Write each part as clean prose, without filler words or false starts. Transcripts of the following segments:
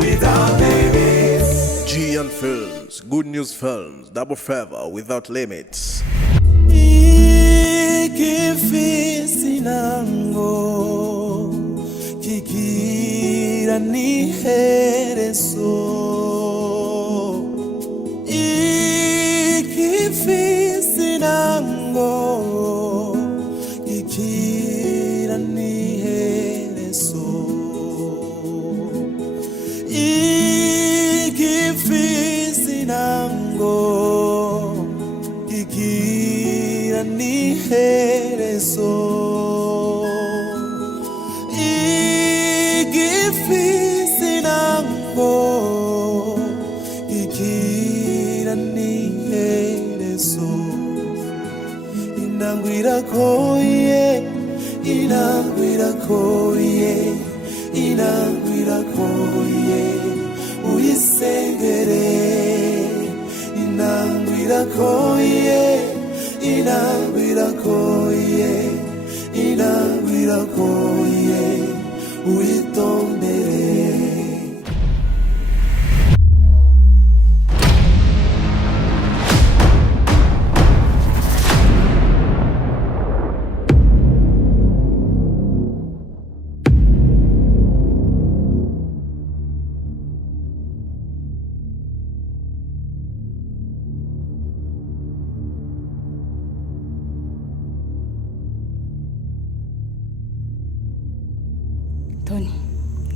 Without limits. GM Films, good news films, double favor without limits. Sinango kikira ni hereso sinango kikira ni hereso sinango kikira ni hereso sinango kikira ni hereso inangwira koye uyisengere inangwira koye uyitondere.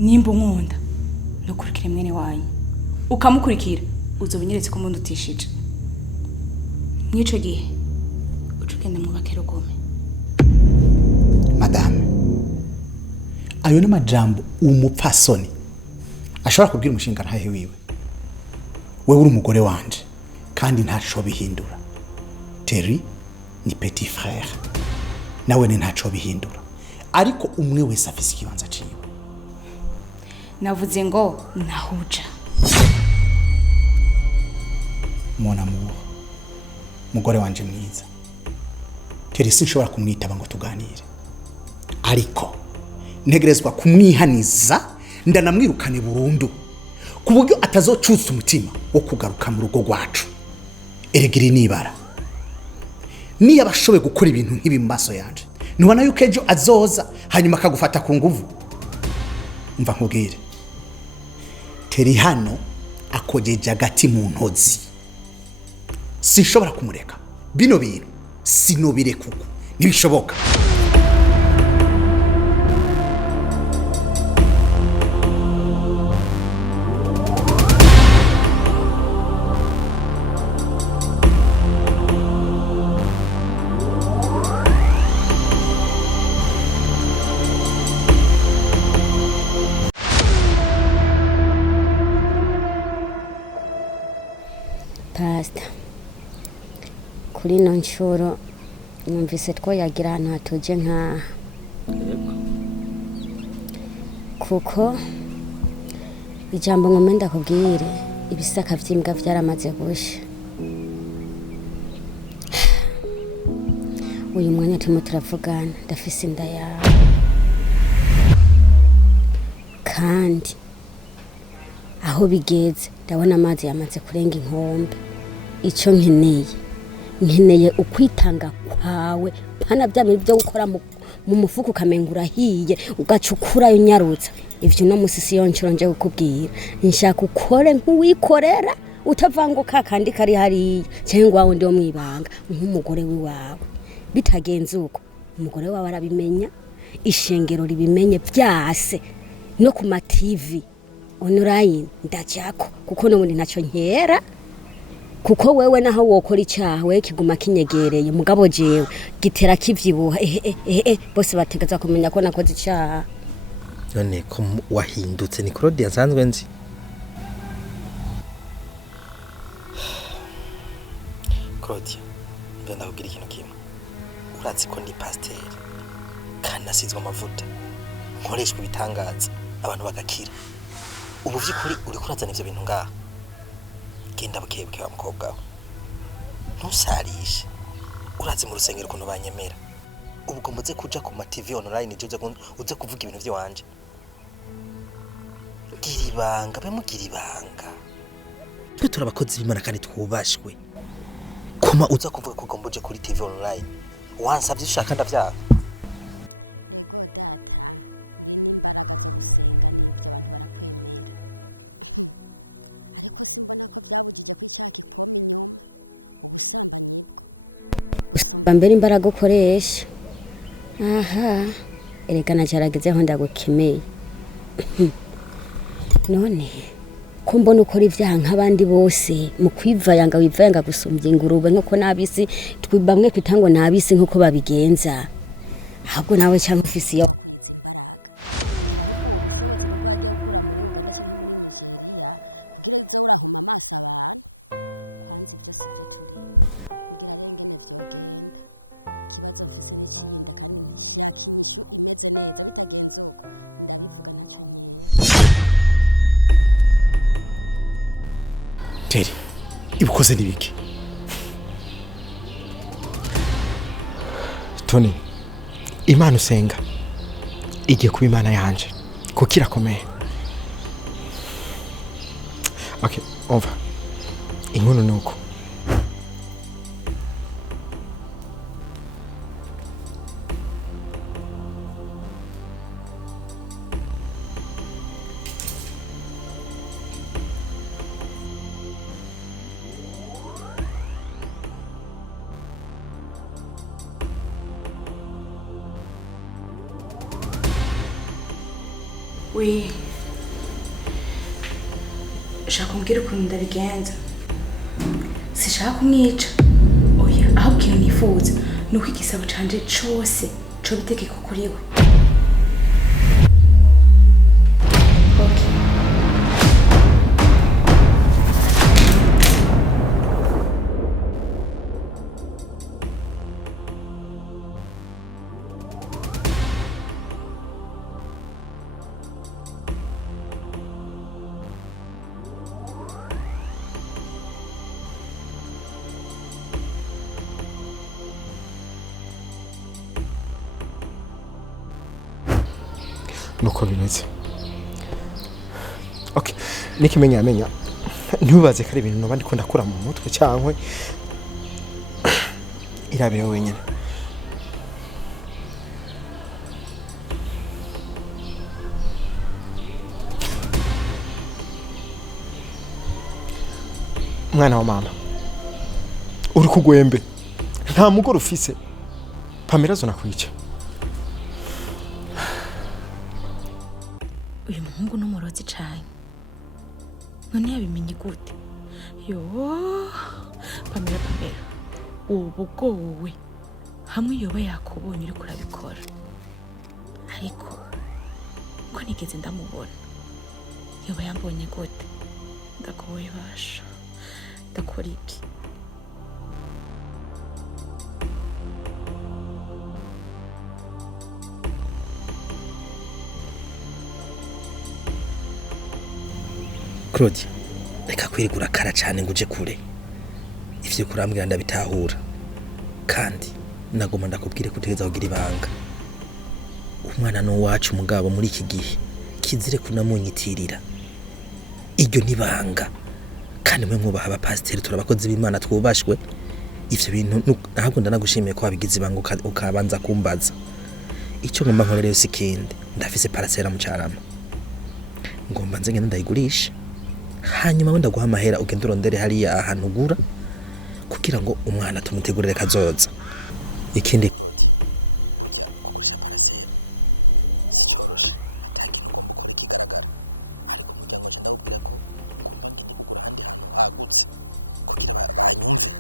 Nimba unkunda nukurikira mwene wanyu ukamukurikira uzobinyeretse ko mundi utishije mwico gihe ucugende mu bakero gome. Madame, ayo ni majambo umupfasoni ashobora kubwira umushinga ntahe wiwe. Wewe uri umugore wanje kandi ntaco bihindura. Terry ni petit frère nawe ni ntaco bihindura, ariko umwe wese afise ikibanza ciwe. Navuze ngo nahuja. Mon amour, mugore wanje mwiza. Terry sinshobora kumwitaba ngo tuganire, ariko ntegerezwa kumwihaniza ndanamwirukane burundu ku buryo atazocutsa umutima wo kugaruka mu rugo rwacu. Eregiri nibara niyo abashoboye gukora ibintu nk'ibi mu maso yanje, nubona yuko ejo azoza hanyuma akagufata ku nguvu. Umva nkubwire, Terry hano akojeje agati mu ntozi. Sinshobora kumureka. Bino bintu sinobire kuko ntibishoboka. Pastor, kuri no nshuro numvise twoyagira ahantu hatuje nka kuko ijambo ngome ndakubwire ibisaka vyimbwa vyaramaze gusha. Uyu mwanya turimo turavugana ndafise inda yawe kandi aho bigeze ndabona amazi yamaze kurenga inkombe. Ico nkeneye ukwitanga kwawe pana byame byo gukora mu mufuko kamengura hiye ugacukura yunyarutsa. Ivyo no musisi yonchiro nje gukubwira nshaka ukore nk'uwikorera utavanguka kandi kari hari cyangwa wundi wo mwibanga nk'umugore wiwawe. Bitagenze uko umugore wawe arabimenya, ishengero ribimenye byase no ku ma TV online ndajako kuko no muri naco nkera. Kuko wewe naho wokora icyawe kiguma kinyegereye mugabo jewe gitera kivyibuha bose bategeza kumenya ko nakoze icyaha. None ko wahindutse ni Claude yasanzwe nzi. Claude, ndenda kugira ikintu kimwe. Uratsi ko ndi pasteur kandi nasizwe amavuta. Nkoreshwa ibitangaza. abantu bagakira ubu vy'ukuri uri kurazana ivyo bintu ngaha genda bukebuke wa mukobwa we ntusarishe urazi mu rusengero ukuntu banyemera ubwo muze kuja ku ma TV online uze kuvuga ibintu vy'iwanje gira ibanga bemugira ibanga twe turabakozi b'Imana kandi twubashwe kuma uza kuvuga ko gombuje kuri TV online wansavye ushaka ndavyaha Ego data uri n'imbaraga zo gusenga n'ibyo abantu barakwemera ariko simbona ko byabujije ko icyaha kipoma inyuma ubusambanyi bwo busomba mbere imbaraga ukoresha aha erekana cyaragezeho ndagukemeye none ko mbona ukora ibyaha nk'abandi bose mu kwivayanga wivayanga gusumbya ingurube nk'uko nabisi twibamwe kwitango nabisi nk'uko babigenza ahubwo nawe cyangwa ufisi iyo wakuyiza imbaraga ngira ahubwo ubu bushobozi nibwo wagiye gukura muri Uganda cyangwa muri Nigeria kugira izo urahuma amaso abantu kwanza ibyo si byo turimo ngira rengene vyogenda kibazo mfise n'ikiyinda kandi ntishaka inyishu imeze neza bitagenze uko ndabivuga ntacyo nkera Teri ibukoze nibiki Tony Imana usenga igiye kuba Imana yanje kuko irakomeye okay over inkono nuko we ushaka kumbwira ukuntu ndabigenza sishaka kumwica oya ahubwo ikintu nifuza ni uko igisabo canje cose co bitegeko kuri we nuko bimeze okay nikimenya ntubaze kare ibintu nabandi ko ndakura mu mutwe cyangwa irabe wenyine mwana wa mama uri kugwembe nta mugore ufise Pamela zo nakwica uyu muhungu n'umurozi cyane none yabimenye gute yo Pamela ubu bwowe hamwe yoba yakubonye uri kurabikora ariko ko nigeze ndamubona yoba yambonye gute ndagoye basha ndakora iki Claude reka kwirigura kara cyane ngo uje kure ivyo kurambwira ndabitahura kandi nagoma ndakubwire kutegeza kugira ibanga umwana no wacu mugabo muri iki gihe kizire kunamunyitirira iryo nibanga kandi mwe mwubaha abapasiteri turabakozi b'Imana twubashwe ivyo bintu ntabwo ndanagushimiye ko wabigize ibanga ukabanza kumbaza icyo ngomba nkorera yose ikindi ndafise parasera mu cyarama ngomba nze ngenda ndayigurisha hanyuma wenda guha amahera ugenda urondere hariya ahantu ugura kugira ngo umwana tumutegurire kazoza ikindi Claude burya kugurisha parasera si cyoroshe atakintu ugomba ukora ikigaragara ariko umuryango nje ndabubwira ko ngomba ngende kugura handi hantu hagutse kugira banyumve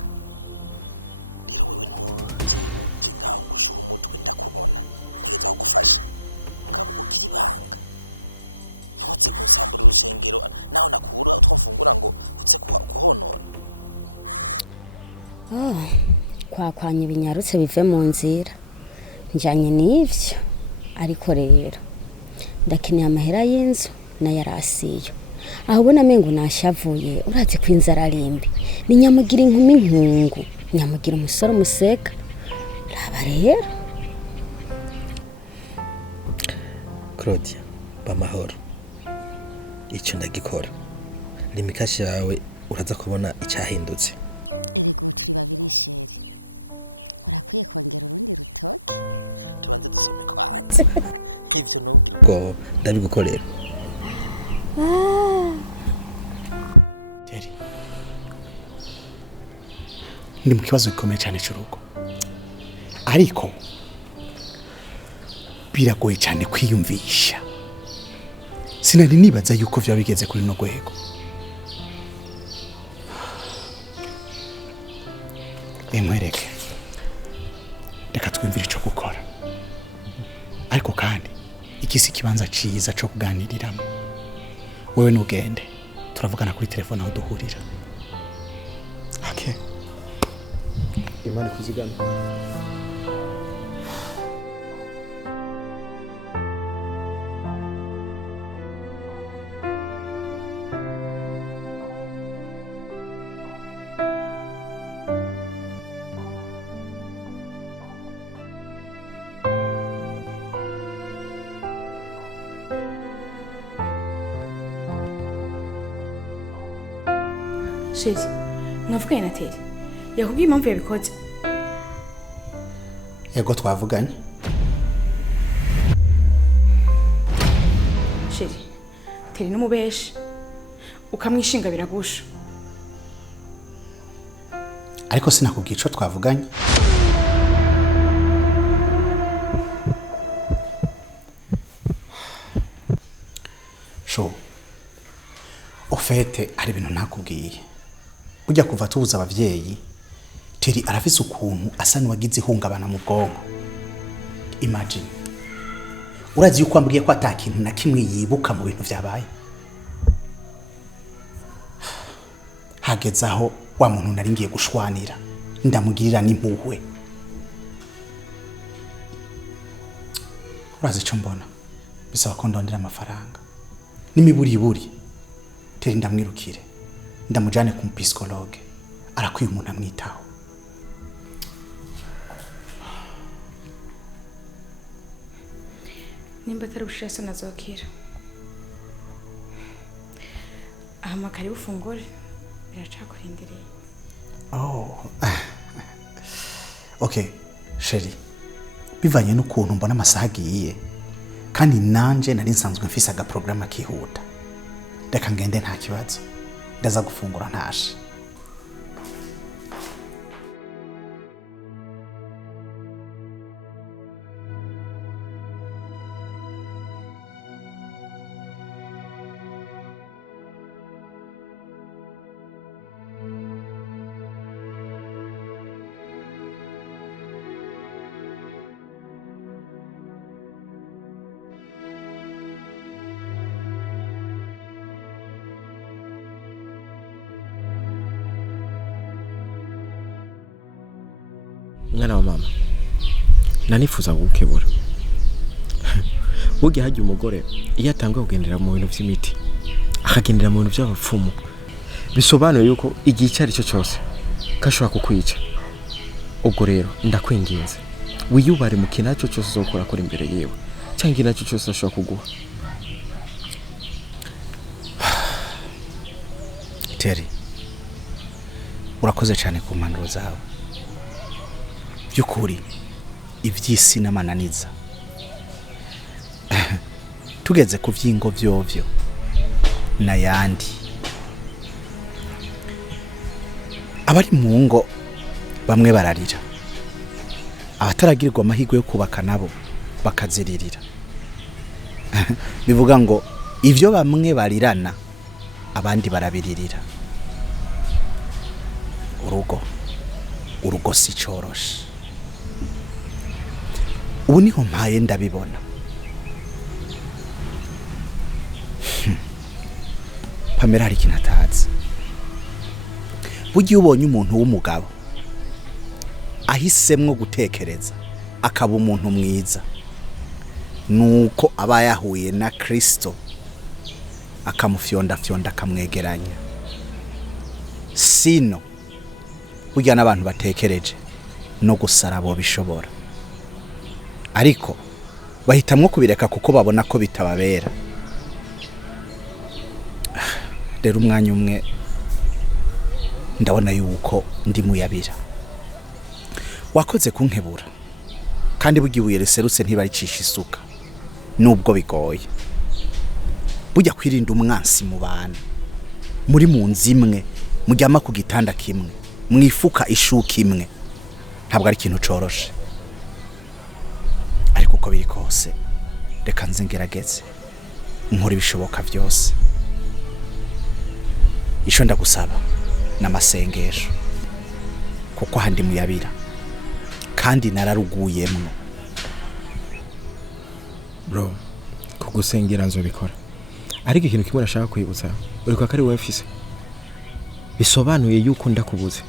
rero wewe ntuje ngaho ngushuha umutwe ndakubona ntegeza kugufasha mugabo ugira ibanga ntuze kunsambura urushengero naho nakura utwafungura ngo utse kuhonona kwakwanya ibinyarutse bive mu nzira njanye n'ivyo ariko rero ndakeneye amahera y'inzu na yarasiyo aho ubona amengo nashavuye urazi ko inzara arimbi ni nyamugira inkumi nkungu nyamugira umusore umuseka raba rero Claudia bamahoro icyo ndagikora limikashi yawe uraza kubona icyahindutse erego turi babiri sheri urakwiye kongera urundi rutoke tubanze dusome kwanza ivyo nubwira ubwo ndabigukorera Teri ndi mu kibazo gikomeye cyane cy'urugo ariko biragoye cyane kwiyumvisha sinari nibaza yuko vyaba bigeze kuri no rwego emwereke reka twumvire ico gukora ariko kandi ikisi kibanza ciza co kuganiriramo wewe nugende turavugana kuri telefone aho duhurira okay imana kuzigama Sheri, mwavuganye na Teri. Yakubwiye impamvu yabikoze. yego twavuganye Sheri, Teri n'umubeshi. Ukamwishinga biragusha. ariko sinakubwiye ico twavuganye sho ofete ari ibintu nakubwiye ujya kuva tubuza abavyeyi Teri arafise ukuntu asa n'uwagize ihungabana mu bwonko imagine urazi yuko ambwiye ko atakintu na kimwe yibuka mu bintu vyabaye hageze aho wa muntu nari ngiye gushwanira ndamugirira n'impuhwe urazi ico mbona bisaba ko ndondera amafaranga n'imiburiburi Teri ndamwirukire ndamujane ku psychologue arakwiye umuntu amwitaho Nimba atari ubushaso nazokira. Ahamagara ufungure. Biracakurindireye. oh okay sheri bivanye n'ukuntu mbona amasaha agiye kandi nanje nari nsanzwe mfise agaprograma kihuta reka ngende nta kibazo ndaza gufungura ntashe mwana wa mama nanifuza gukebura bugiye hajya umugore iyo atangwa kugendera mu bintu by'imiti akagendera mu bintu by'abapfumu bisobanuye yuko igihe icyo ari cyo cyose kashobora kukwica ubwo rero ndakwinginze wiyubare mu kintu cyo cyose uzokora kora imbere yewe cyangwa inacyo cyose ashobora kuguha Teri urakoze cyane ku mpanuro zawe byukuri ivy'isi n'amananiza tugeze ku vyingo vyovyo n'ayandi abari mu ngo bamwe bararira abataragirwa amahirwe yo kubaka nabo bakaziririra bivuga ngo ivyo bamwe barirana abandi barabiririra urugo si coroshe ubu niho mpaye ndabibona Pamela hari ikintu atazi bugiye ubonye umuntu w'umugabo ahisemwo gutekereza akaba umuntu mwiza nuko aba yahuye na Kristo akamufyondafyonda akamwegeranya. Sino burya n'abantu batekereje no gusara bo bishobora, ariko bahitamwo kubireka kuko babona ko bitababera. Rero umwanya umwe ndabona yuko ndi muyabira. Wakoze kunkebura kandi bugibuye reserutse ntibaricisha isuka nubwo bigoye. Burya kwirinda umwansi mu bantu muri mu nzimwe mujyama ku gitanda kimwe mwifuka ishuka imwe ntabwo ari ikintu coroshe, ariko uko biri kose reka nze ngerageze nkora ibishoboka byose. Ico ndagusaba n'amasengesho kuko handi muyabira kandi nararuguyemwo. Bro, kugusengera nzobikora, ariko ikintu kimwe nashaka kwibutsa uriko akari wewe mfise bisobanuye yuko ndakubuze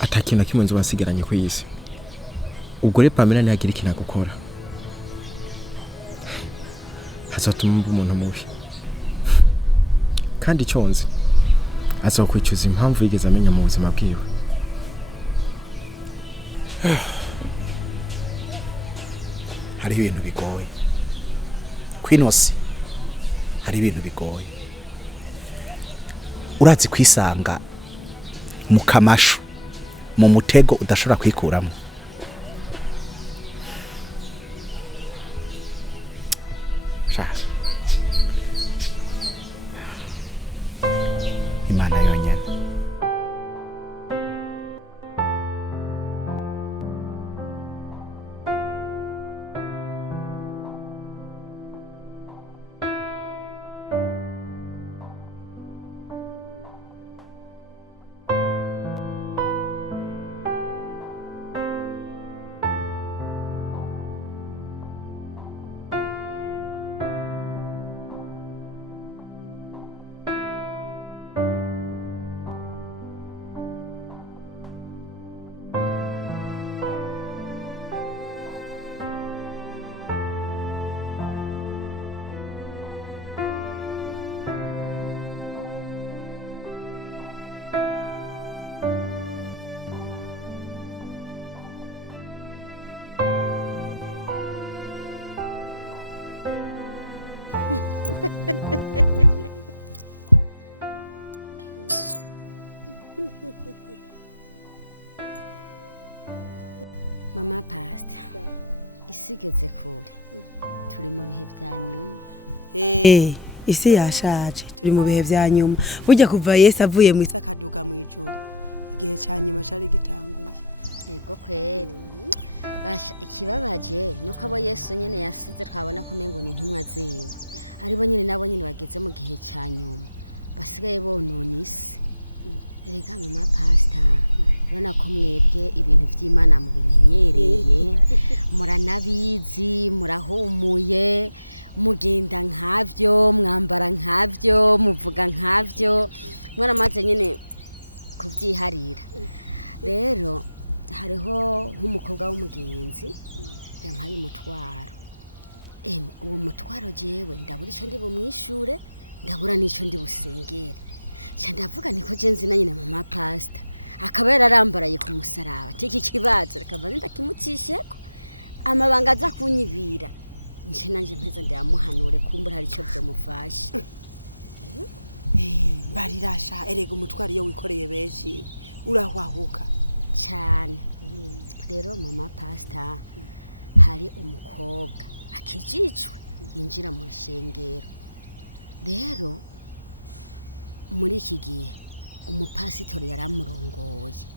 atakintu kimwe nzo basigaranye ku yisi. Ubwo re Pamela ntiyagira ikintu agukora hazatuma mba umuntu mubi, kandi cyonze azokwicuza impamvu yigeze amenya mu buzima bwiwe. Hari ibintu bigoye kwinosi, hari ibintu bigoye. Urazi kwisanga mu kamashu mu mutego udashobora kwikuramo. Shaka Imana yonyene. Mama Pastor, isigeze kure turi mu bihe bya nyuma. Isi yashaje turi mu bihe bya nyuma. Burya kuva Yesu avuye mu isakaduga mu ijuru igihe cya nyuma cyari gitanguye. Yego kweri. Basha ikibabaje nuko abo Yesu nyene yasize twabona ko mengo ni intumwa ziwe. Aribo nyene nabo nyene bageze mu gihe cya nyuma. Basigaye bonona isi. Erega Mama Pastor, urabona ko mwebwe ibintu vy'Imana mu bimenyereye, muranabizi, murahumuye, mugenda nkavyo, mwambara nkavyo, muvuga nkavyo, mwaramaze nyene kuvyiharira. Rero hariho nk'umukobwa w'umugenzi yampaye umutwaro. Uwo mutwaro jewe ndabura ico ndi bumwishure, ndabura n'ico ndi busengere. Ndavuga niko jenzi na nyine Mama Pastor akaba yararambaraye ku musaraba tiki kibazo reka mbanze ndakimucisheko amabanga aza kunyibira nje nanje mpeza ndamuhanure kumbura hari ico byo mufashe. Barirasha erega umutwari yo wikoreye benshi urahwahuka cyane. Rero Mama Pastor hari umukobwa akijicwe yinjira mu rushengero. Rero muri iki gihe umupasitori yaramurongoye.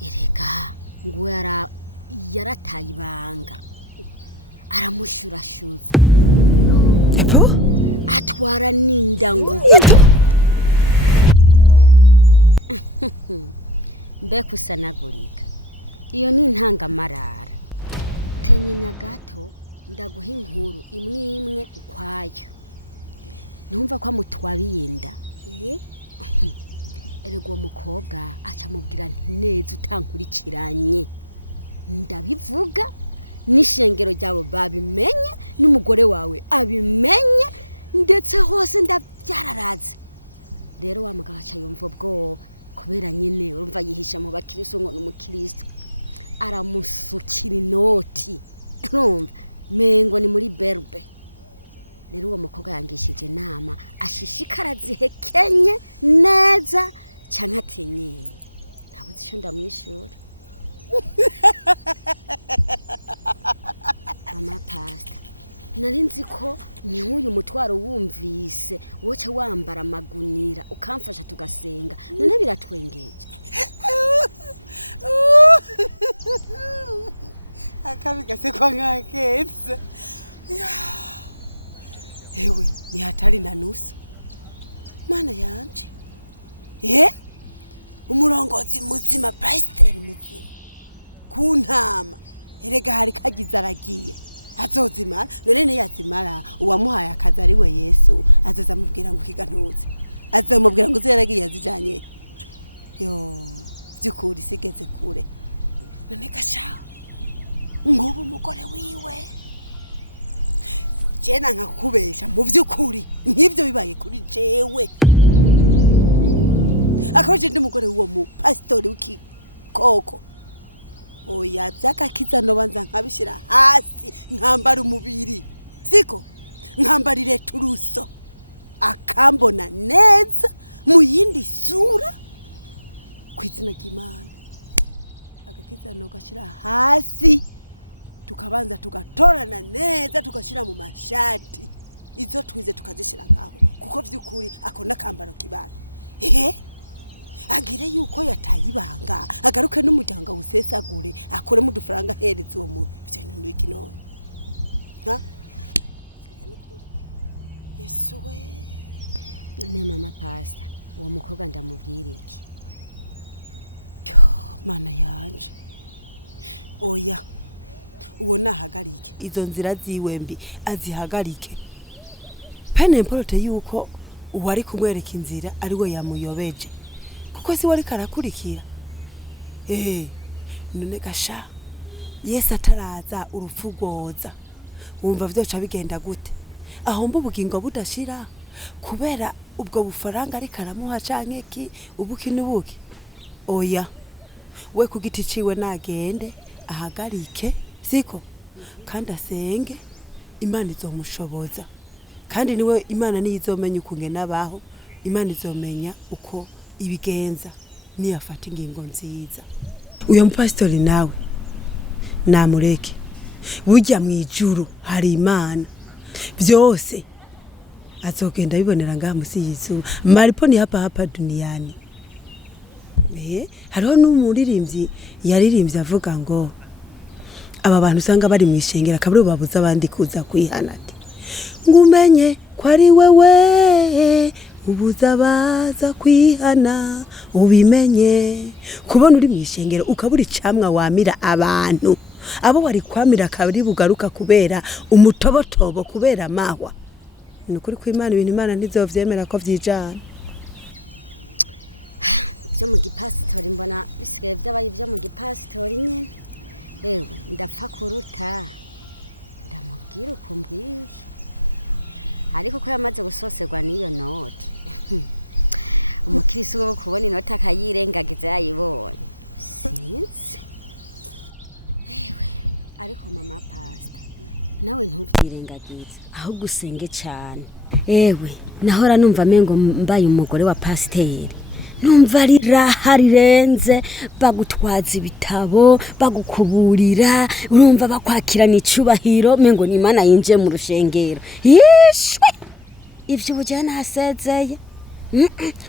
Erega ngo yarataye ibanga aramushurashuza atwara n'indango. Mbe kusanagurika iyo ni intangamarara. Tenyenya gato ndaguha inkuru imwe imwe ukwayo. Numva ko amutwabiyenda. Erega uwo mukobwa aca mubwira nti neza utankurikiranye ndabivuga n'ishengero ryawe babimenye n'umugore wawe abimenye ndetse hose ndabyararaze rero wa mugabo aca yumva ubwoba kubera nyine urumva yihisha mu bakristo ngo n'umukristo aramusukira inoti urumva mengo ni muri berbe rero uwo mukobwa yangishije inama ashishikara zihekenye neza cyane atenye ntabuze icyo ndamwishura mama pastor nari nzi ko ni nk'uyu mutwaro wumvise woca wambara amagunira ukamfasha tugasenga none biratwengeje akabi gasekwa nkakeza ewe ni hatari na nusu mana yanje umurongozi muzima pastor muzima kuntama erega hari kagize aragiye azozimara none ntiyazimara uwamuhaye akazi ari we Yesu azozamubwira ngo kigantuze azamubwira ngo zeragiye yazijanye yo byukuri sigeze kure none gasha ngoba umugore wiwe jena nkakubesha mu byukuri nk'ibyo bibaye kuri jewe akaje ndi mugore uwo mu pastori w'ikikoko oya byakakiza no banza nkabishira hasi nkambara umubiri siko nkambarire turuso akambona neza mu yindi sura kwizina cy'Imana agakiza no gashira hasi tukabanza tugatorana neza tugashira mu mashati izo twize tukazishira ngaho kuko byukuri akona kambaro kibana agire yuko yatayibanga agaruke n'umuryango usesagure akore mu dufaranga hereza uwo muntu cyane n'iki none ha Yesu we none mama pastor uwo mukobwa ndamubwira iki mana yanje oya uwo nahagarike izo nzira ziwembi azihagarike pene imporote yuko uwari kumwereka inzira ari we yamuyobeje kuko si wari karakurikira none gasha Yesu ataraza urupfugoza wumva byoca bigenda gute ahomba ubugingo budashira kubera ubwo bufaranga ari karamuha canke ki ubuki nubuki oya we kugiti ciwe nagende ahagarike siko kandi asenge Imana izomushoboza kandi niwe Imana niyizomenya ukunge nabaho Imana izomenya uko ibigenza niyafata ingingo nziza uyo mpastori nawe namureke burya mwijuru hari Imana byose azogenda bibonera ngaha musi yizuba maripo ni hapa duniani hariho n'umuririmbyi yaririmbye avuga ngo aba bantu usanga bari mwishengera kaburi babuza abandi kuza kwihana ati ngumenye ko ari wewe ubuza baza kwihana ubimenye kubona uri mwishengero ukabura icamwa wamira abantu abo wari kwamira kabiri bugaruka kubera umutobotobo kubera mahwa nukuri kw'Imana ibintu Imana ntizovyemera ko vyijana byo mu gipasitori mbona bisigaye byabaye byo mu gipasitori nyene ewe ndapfa kuruta ndamubwira uko mbwiye ariko ko yamaze gusoserwa n'iyo noti umukristo wo kubona inoti akayirengagiza yayibonye sinzi ewe ariko mama pastor nawe ntuvyirengagiza ahubwo usenge cyane ewe nahora numva mengo mbaye umugore wa pasiteri numva ari raha rirenze bagutwaza ibitabo bagukuburira urumva bakwakirana icubahiro mengo ni Imana yinje mu rushengero yishwe ivyo bujana hasezeye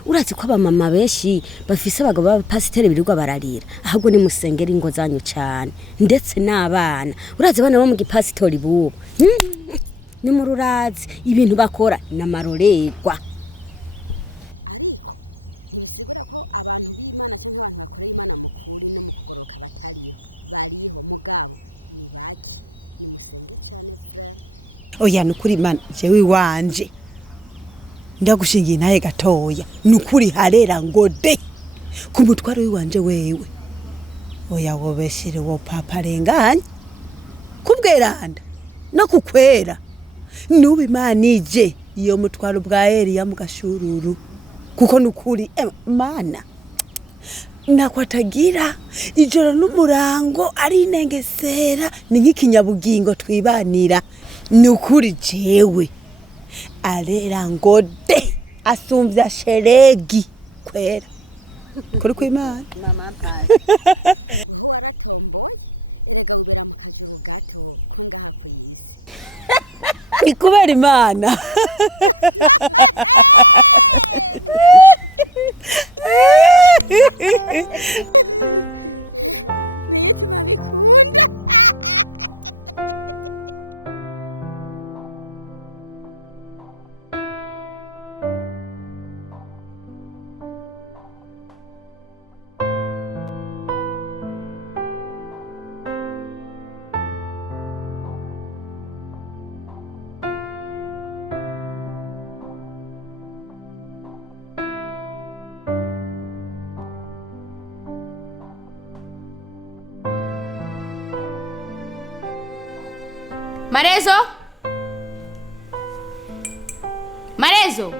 urazi ko abamama benshi bafise abagabo b'abapasiteri birirwa bararira ahubwo ni musengera ingo zanyu cyane ndetse n'abana urazi abana bo mu gipasitori bubu ni mu rurazi ibintu bakora n'amarorerwa ariko ntibisigura ko abantu b'Imana cyangwa abantu bakorera Imana mukuri no mu kugoroka batariho bariho mugabo ni baki ni musenge cyane frère oya nukuri Imana jewe wanje ndagushingiye naye gatoya nukuri harera ngo de ku mutwaro wanje wewe oya wobeshire wo papa renganye kubweranda no kukwera nuba imana ije iyo mutwaro bwa Eliya mu gashururu kuko nukuri mana nakwatagira ijoro n'umurango ari inengesera ni nk'ikinyabugingo twibanira nukuri jewe arera ngode asumvya sheregi kwera kuri kw'Imana mama mpaye weho waratomboye erega wibera mu kajuru gato ko ngaha ku isi ni kubera Imana niyo tuma bikunda Marezo? Marezo?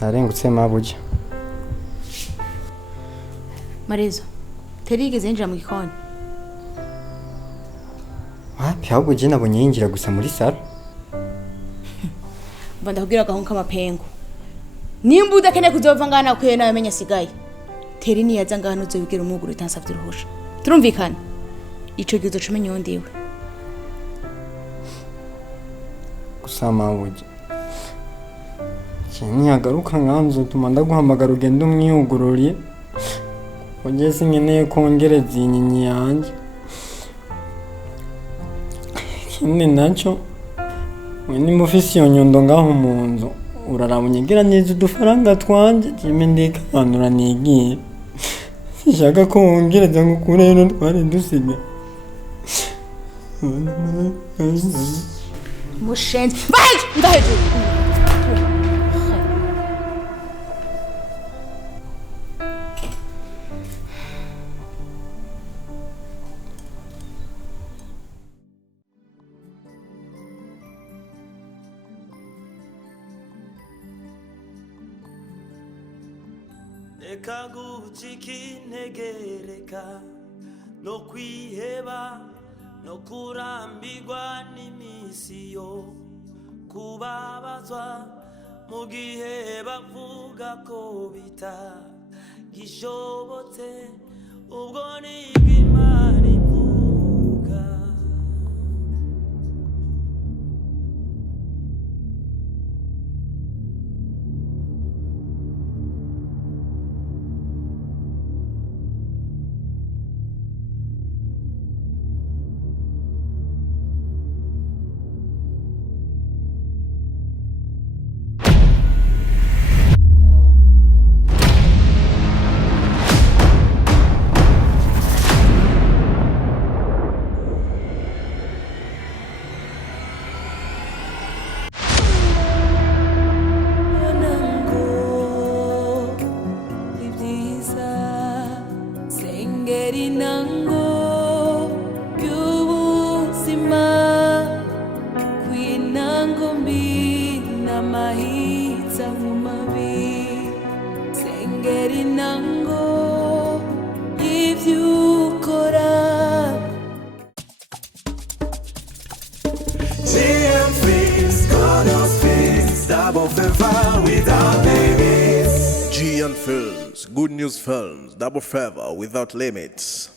Narengutse mabuja. Marezo, terigeze yinjira mu gikoni. Wapi ahubwo je nabonye yinjira gusa muri salo. Mba ndakubwira gahunka amapengo. Nimba udakeneye kuzova ngana kuye nawe menya sigaye. Teri ni yaza ngana uzobigera umuguru itansavye uruhusha. Turumvikana. Ico gizo cumenya yondiwe. Gusa mabuja. Niyagaruka nganzo tuma ndaguhamagara ugende umwiyugururiye. Ongeze nkeneye kongereza inyenyi yanje. Kindi nacyo nimba ufise iyo nyundo ngaho mu nzu uraraba unyegera neza udufaranga twanje jime ndikabanura nigiye. Sishaka ko wongereza ngo kurero twari dusiga. Mushenzi. Mbaheje. Reka gucika intege, reka no kwiheba no kurambirwa n'imisi yo kubabazwa mu gihe bavuga ko bitagishobotse ubwo nibwo Imana ivuga. Good news films, double favor without limits.